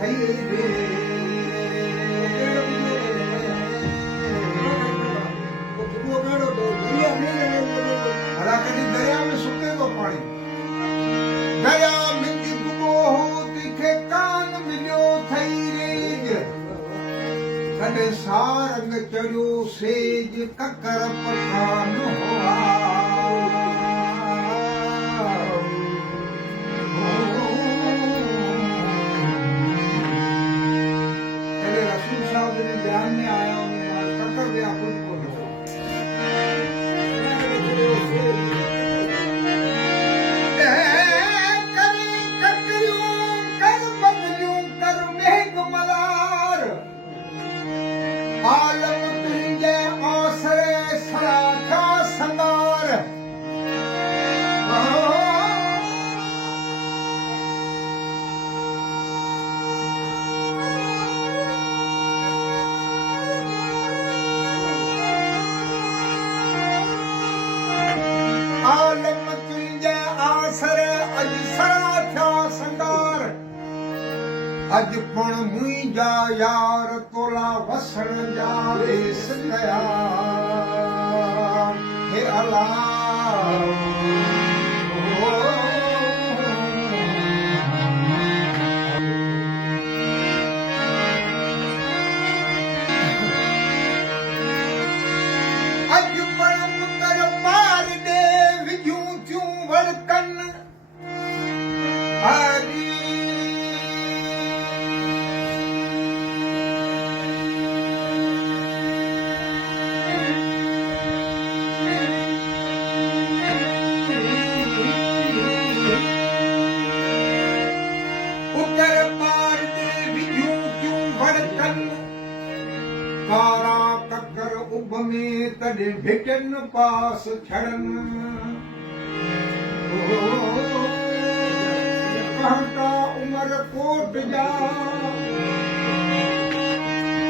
થઈ રે હરા કદી દરિયા में સુકે તો પાણી દયા મિંજી ગુમો તીખે કાન મિલ્યો થઈ રે કદે સારંગ ચડ્યો સેજ કકર પઠાન હોવા ध्यान में आया हूँ ककर व्याकुल को आलम तुझे आसरे सराखा संगार आलम तुझे आसरे अज सराखा संगार अज पण मुंहिंजा यार तोला वसण जा देस कया हे अल्लाह अज पण मुतर मार दे विझूं थियूं वड़कन हरी कारा ककर उभ में तॾे भिटन पास छड़न कांटा उमर कोट जा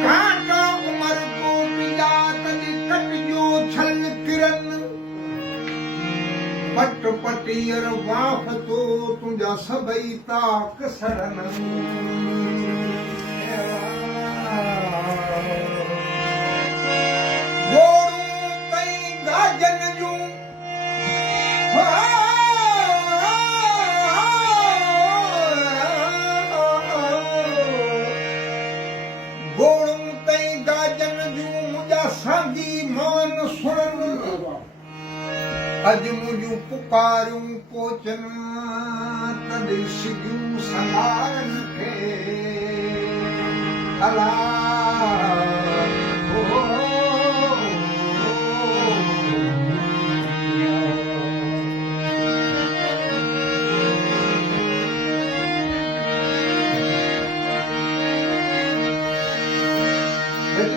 कांटा उमर कोट जा तॾे कटियो छल किरन पट पटीअर वाफ तो तुंहिंजा सभई ताक सड़न गाजन जूं गोड़ूं तई गाजन जूं मुंहिंजा साॻी मान सुणन अॼु मुंहिंजूं पुकारियूं पोचन तॾहिं सिगियूं संगारन खे अला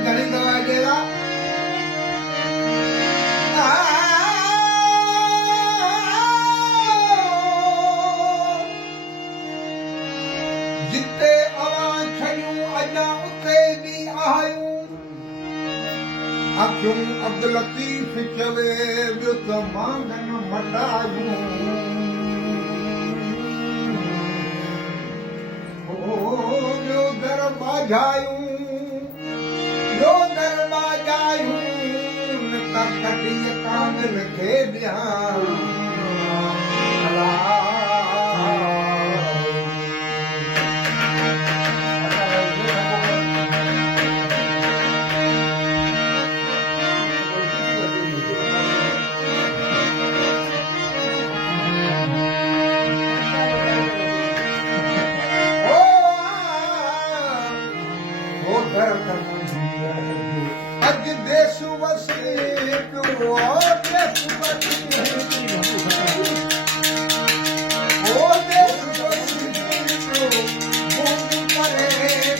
घणी दवा देगा जिते अवां छड़ियूं अञा उते बि आहियूं अखियूं अब्दुल लतीफ़ चवे ॿियो त मांगन मटायूं ॿियो दर बाझायूं ॿियो दर बाझायूं त कॾहिं कामिल खे ॾियां अज देश वसे पियो देश वसे ओ देश वसे पियो बूंद परे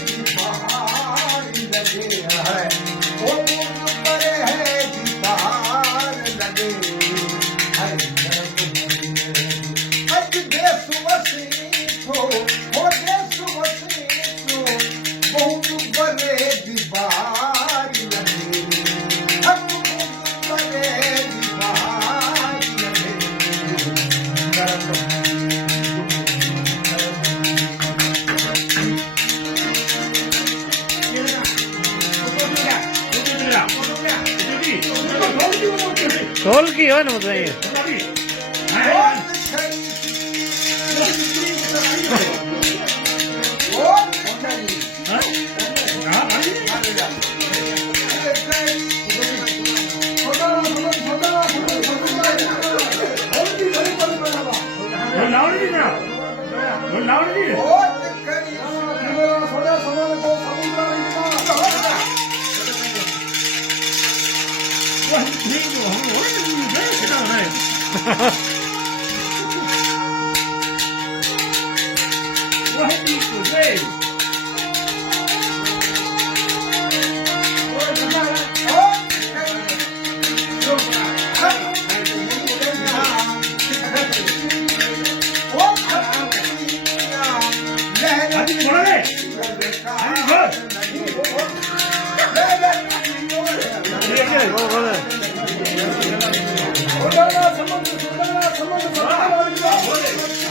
की बहार लगे है ओ बूंद परे है की बहार लगे है अज देश वसे पियो ओ देश वसे पियो बूंद परे की बहार लगे हम बूंद परे की बहार ઢોલકી હોય ને બધું અહીંયા સંબંધ